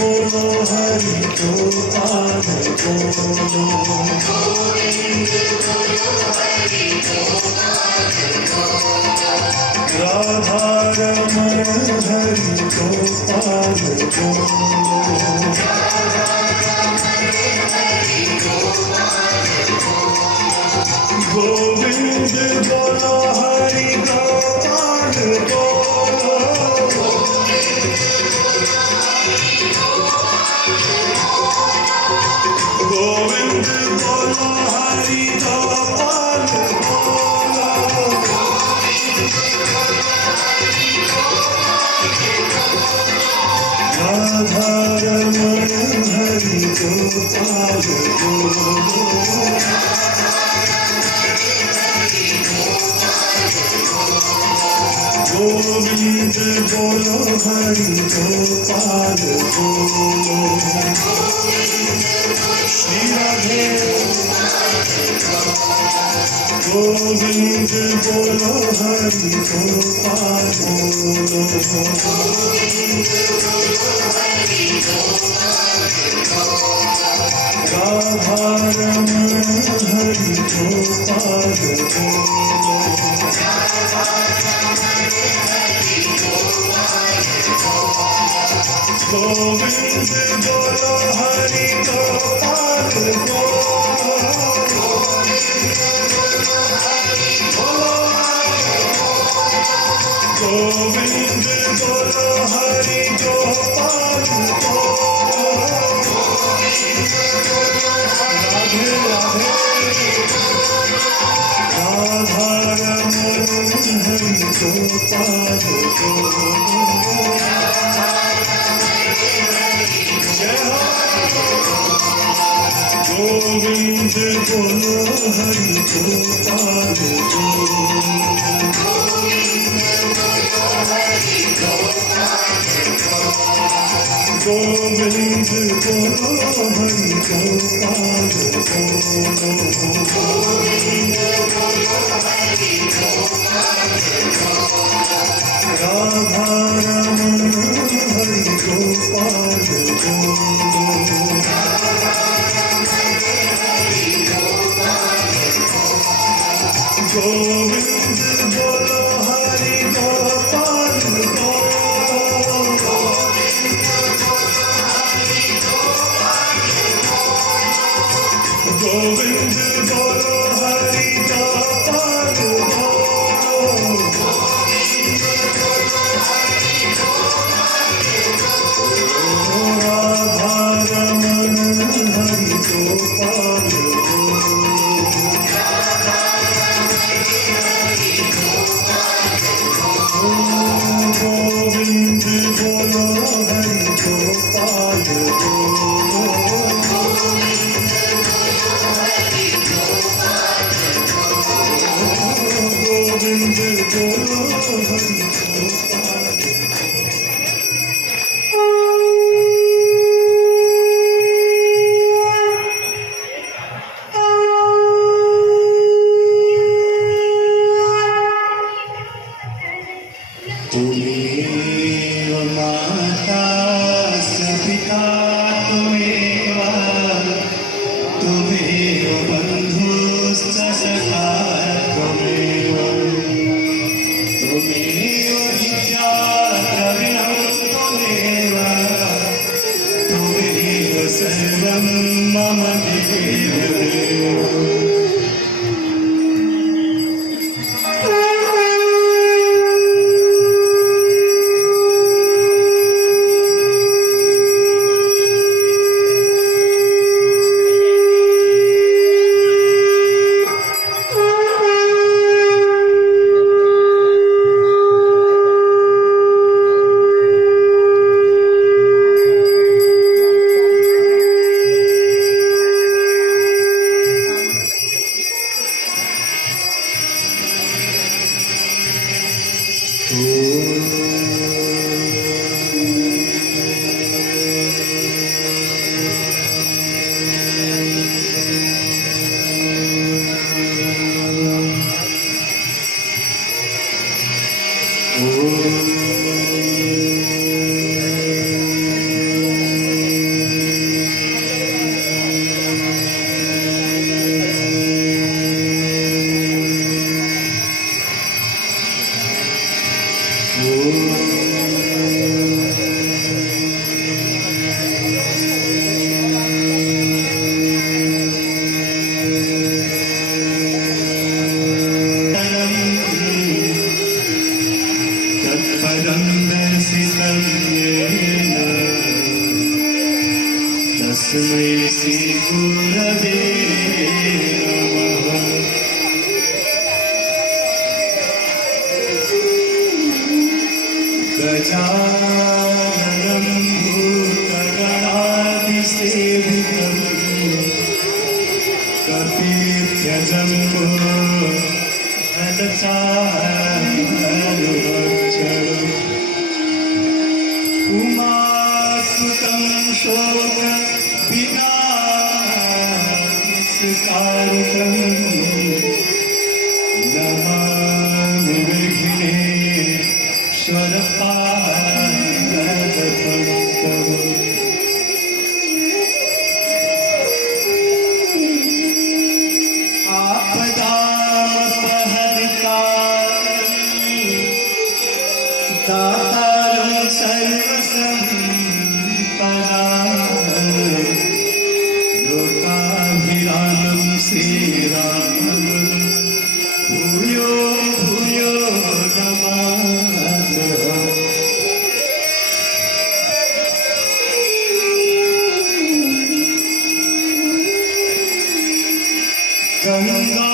बोलो हरि गोपाल बोलो राधा रमण हरि गोपाल बोलो गोविंद बोलो हरि गोपाल बोलो गोविंद बोलो हरि गोपाल बोलो राधा रमण हरि गोपाल बोलो गोविंद बोलो हरि गोपाल बोलो श्री राधे गोविंद बोलो हरि गोपाल बोलो राधा रमण हरि गोपाल बोलो गोविंद बोलो हरि गोपाल बोलो गोविंद बोलो हरि गोपाल बोलो राधे राधे राधा रमण हरि गोपाल बोलो गोविंद बोलो हरि गोपाल गोविंद बोलो हरि गोपाल राधा रमण हरि गोपाल गोविंद बोलो हरि गोपाल गोविंद बोलो हरि गोपाल राधा रमण हरि गोपाल गोविंद बोलो हरि गोपाल गोविंद बोलो हरि गोपाल तुमेव माता स पिता तुमेव बन्धुश्च सखा त्वमेव विद्या द्रविणं त्वमेव सर्वं मम देव गजाननं भूतगणाधिसेवितं कपित्यजम्बो फलचारुभक्षणम् उमासुतं शोकविनाशकारकम् नमामि विघ्नेश्वरपादपङ्कजम् आपदापहर्तारम् दातारं सर्वसम्पदाम् लोकाभिरामं श्रीरामं भूयो भूयो नमामः गंगा